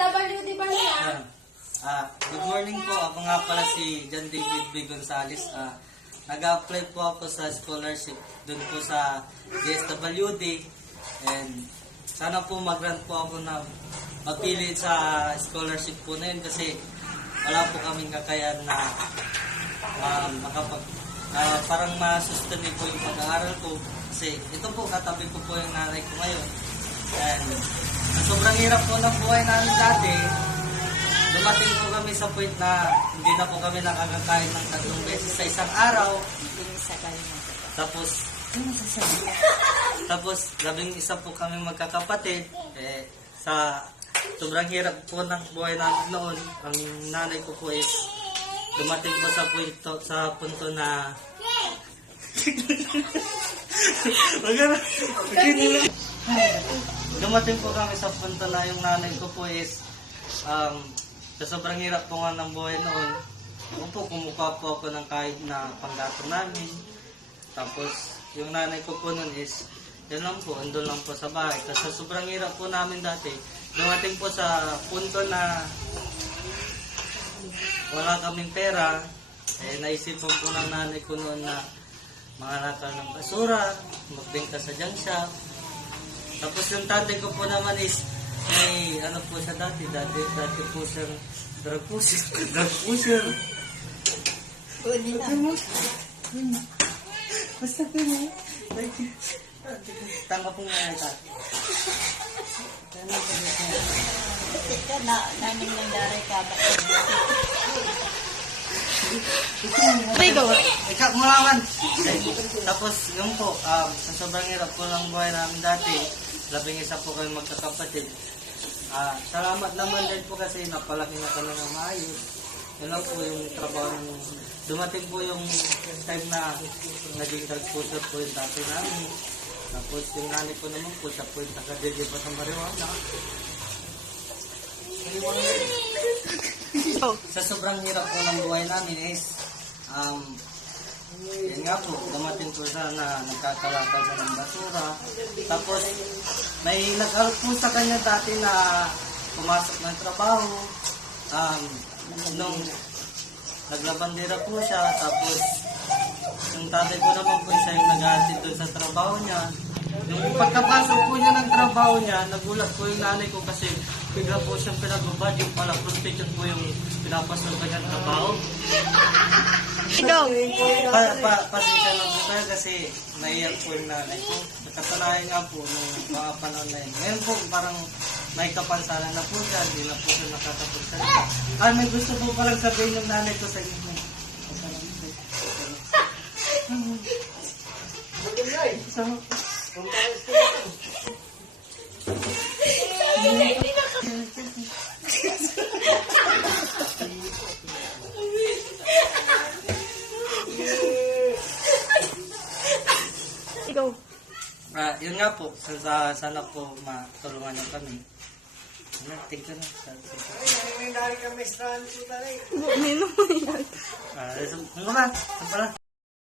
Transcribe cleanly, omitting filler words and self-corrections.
DSWD ba niya? Good morning po. Ako nga pala si John David B. Gonzales. Nag-apply po ako sa scholarship dun po sa DSWD. And sana po mag-grant po ako na mapili sa scholarship po na yun kasi wala po kaming kakayahan na parang ma-sustain po yung pag-aaral ko. Kasi ito po, katabi ko po yung nanay ko ngayon. And sobrang hirap po ng buhay namin dati. Dumating po kami sa point na hindi na po kami nakakakain ng 3 beses sa isang araw. Tapos, labing isa po kami magkakapatid. Sa sobrang hirap po ng buhay namin noon, ang nanay ko po is dumating po sa punto na dumating po kami sa punto na yung nanay ko po is sa sobrang hirap po nga ng buhay noon, ako po kumukuha po ako ng kahit na panggato namin. Tapos yung nanay ko po noon is yun lang po, andun lang po sa bahay. Kasi sa sobrang hirap po namin dati, dumating po sa punto na wala kaming pera. Naisipan po ng nanay ko noon na mangalakal ng basura, magbenta sa junk shop. Tapos yung tatay ko po naman is may ano po siya dati po siyang drug pusher. Basta po mo. Tama po nga ito. Ika na namin ng daray ka ba? Ikaw mo naman. Tapos yung po, sa sobrang hirap po ng buhay namin dati, labing isa po kami magkakapatid. Salamat naman din po kasi napalaki na kami ng maayos. Yun lang po yung trabaho ng dumating po yung time na naging drug-pusher po yung dati namin. Tapos yung nanay ko naman po, siya po yung taga-dede pa sa marijuana. Sa sobrang hirap po ng buhay namin is, yan nga po, dumating po siya na nagkakalakal siya ng basura. Tapos, may nag-alok po sa kanya dati na pumasok ng trabaho. Nung naglabandera po siya, tapos yung tatay ko naman po siya yung nag-aatid doon sa trabaho niya. Yung pagkapasok po niya ng trabaho niya, nagulat po yung nanay ko kasi bigla po siyang pinagbabad, yung pala prostitute po yung pinapasok ka niyang trabaho. Ikaw! Pasensya lang po tayo kasi naiyak po yung nanay ko. Nakasanayan nga po nung mga panahon na yun. Ngayon po parang may kapansanan na po siya, hindi na po siya nakakapagsalita. May gusto po parang sabihin ng nanay ko sa inyo. Ikaw! Yun nga po, sana po matulungan niyo kami. Thank you na. Nino mo yan? Ano ba? Ano pala?